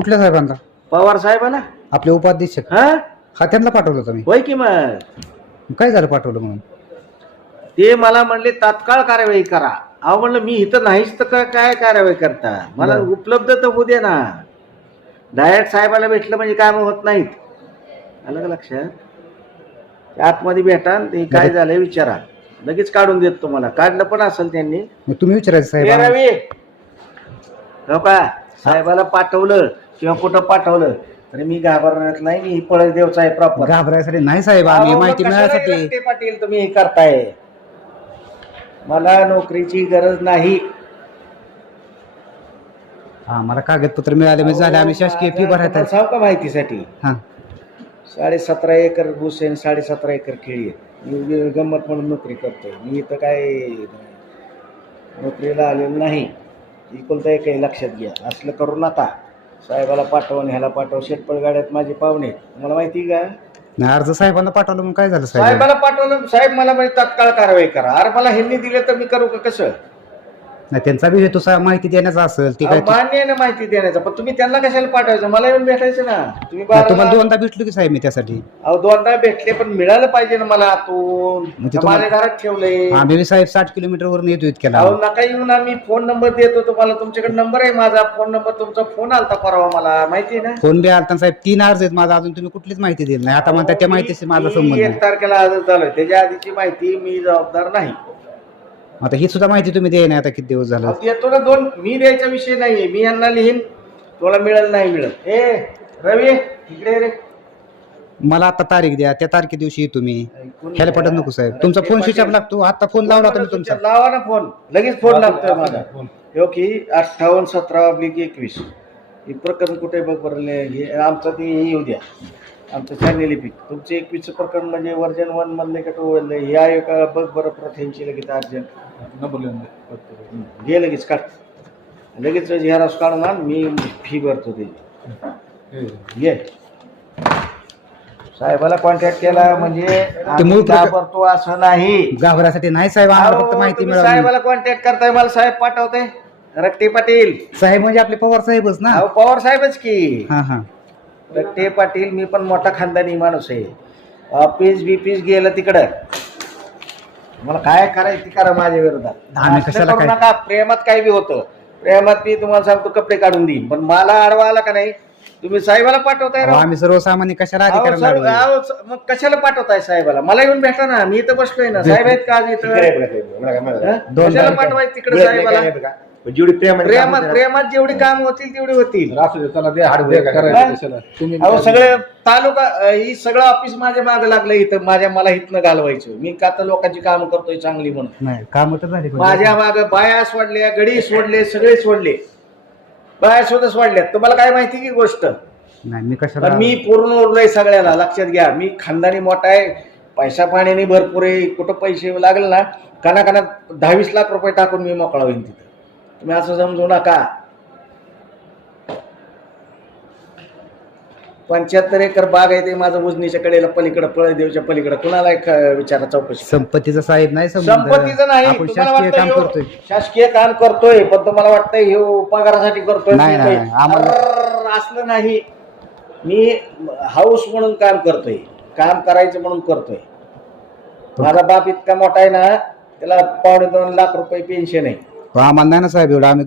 कुठल्या साहेबांना? पवार साहेबांना. आपले उपाध्यक्ष. हा त्यांना पाठवलं होतं मी. होय की मग काय झालं पाठवलं म्हणून? ते मला म्हणले तात्काळ कार्यवाही करा. अहो म्हणलं मी इथं नाहीच तर काय कार्यवाही करता, मला उपलब्ध तर होऊ दे ना. डायरेक्ट साहेबाला भेटलं म्हणजे काम होत नाहीत. आलं का लक्षात? आतमध्ये भेटा, ते काय झालंय विचारा, लगेच काढून देत तुम्हाला. काढलं पण असेल त्यांनी. तुम्ही विचारायचं साहेब. रवी हो का, साहेबाला पाठवलं किंवा कुठं पाठवलं तरी मी घाबरण्यात नाही. मी पळसदेवचा आहे प्रॉपर. घाबरायसाठी नाही साहेब, आम्ही माहिती मिळाल्यासाठी. पाटील तुम्ही हे करताय, मला नोकरीची गरज नाही. हा, मला कागदपत्र मिळाले म्हणजे झाले. आम्ही शासकीय फी भरायला सांग का माहितीसाठी. हा, 17.5 एकर ऊस आहे, 17.5 एकर केळी आहे. मी गंमत म्हणून नोकरी करतोय. मी इथं काय नोकरीला आलेलो नाही. एकुलता एक आहे, लक्षात घ्या. असलं करू नका. साहेबाला पाठवून ह्याला पाठव. शेटपळ गाड्यात माझे पाहुणे, तुम्हाला माहिती का? नाही, अर्ज साहेबांना पाठवलं मग काय झालं साहेब? साहेबाला पाठवलं, साहेब मला म्हणजे तात्काळ कारवाई करा. अरे मला ह्यांनी दिले तर मी करू का कसं? नाही, त्यांचा बी हेतू माहिती देण्याचा असेल. ते काय मान्य आहे ना माहिती देण्याचा, पण तुम्ही त्यांना कशाला पाठवायचं? मला येऊन भेटायचं ना. तुम्ही तुम्हाला दोनदा भेटलो की साहेब मी त्यासाठी. अहो दोनदा भेटले, पण मिळालं पाहिजे ना मला आतून. माझ्या घरात ठेवलंय. आम्ही साहेब 60 किलोमीटर वरून येतो इतक्याला. अहो नका येऊन, आम्ही फोन नंबर देतो तुम्हाला. तुमच्याकडे नंबर आहे माझा, फोन नंबर. तुमचा फोन आलता परवा, मला माहिती आहे ना. फोन बी आलता साहेब. 3 अर्ज आहेत माझा, अजून तुम्ही कुठलीच माहिती दिली नाही. आता म्हणता त्या माहितीशी माझा संबंध नाही. 1 तारखेला अर्ज झालोय, त्याच्या आधीची माहिती मी जबाबदार नाही. आता ही सुद्धा माहिती तुम्ही द्याय नाही. आता किती दिवस झालं येतो ना. मी द्यायचा विषय नाहीये. मी यांना लिहीन, तुला मिळेल नाही मिळेल. ए रवी इकडे रे, मला आता तारीख द्या. त्या तारखे दिवशी तुम्ही ह्याला पटत नको साहेब. तुमचा फोन स्विच ऑफ लागतो. आता फोन लावला तुम्ही तुमचा. लावा ना फोन, लगेच फोन लागतोय माझा. हो की 58-17/21 हे प्रकरण कुठे बघ बरले. हे आमचं ते येऊ द्या, आमचं चॅनेल पीक. तुमचं 21 प्रकरण म्हणजे वर्जन 1 मधले का 2 मधले ह्या एका बघ बरं प्रथेंची लगेच अर्जंट घे, लगेच काढ. लगेच झेरॉक्स काढून आण, मी फी भरतो ते. ये साहेबाला कॉन्टॅक्ट केला म्हणजे भरतो असं नाही. घाबरासाठी नाही साहेब, आम्हाला फक्त माहिती मिळाली. साहेबाला कॉन्टॅक्ट करताय, मला साहेब पाठवते. रट्टे पाटील साहेब म्हणजे आपले पवार साहेबच ना. पवार साहेबच की. हा हा, रट्टे पाटील. मी पण मोठा खानदानी माणूस आहे. ऑफिस बिफिस गेलं तिकडं, मला काय करायचं ती करा माझ्या विरोधात. करू नका. प्रेमात काय बी होतं. प्रेमात मी तुम्हाला सांगतो कपडे काढून देईन, पण मला अडवा आला का नाही, तुम्ही साहेबाला पाठवताय. आम्ही सर्वसामान्य कशाला मग कशाला पाठवताय साहेबाला? मला येऊन भेटा ना, मी इथं बसलोय ना. साहेब आहेत का आज इथं? कशाला पाठवायचं तिकडे साहेबाला? जेवढी प्रेमात जेवढी काम होतील तेवढी होतील. सगळे तालुका ही सगळं ऑफिस माझ्या मागे लागलं इथं. मला इथनं घालवायचं. मी का तर लोकांची काम करतोय चांगली म्हणून. काम तर झाली माझ्या मागे बाया सोडल्या, गडी सोडले, सगळे सोडले. बाया सुद्धा सोडल्यात. तुम्हाला काय माहिती की गोष्ट? नाही, मी कशाला. मी पूर्ण उरलोय सगळ्याला, लक्षात घ्या. मी खानदानी मोठा आहे, पैसा पाण्याने भरपूर आहे. कुठं पैसे लागले ना, काना 10-20 लाख रुपये टाकून मी मोकळा होईन तिथं. तुम्ही असं समजू नका. 75 एकर बाग आहे ते माझं उजनीच्या कडेला पलीकडे, पळदेवच्या पलीकडे. कुणाला विचारा चौकशी. संपत्तीचा साहेब नाही, संपत्तीचं नाही. आपण शासकीय काम करतोय. शासकीय काम करतोय, पण तुम्हाला वाटतंय हे पगारासाठी करतोय. असलं नाही. मी हाऊस म्हणून काम करतोय, काम करायचं म्हणून करतोय. माझा बाप इतका मोठा आहे ना, त्याला 2.25 लाख रुपये पेन्शन आहे. आम्हाला नाही ना साहेब एवढं. आम्ही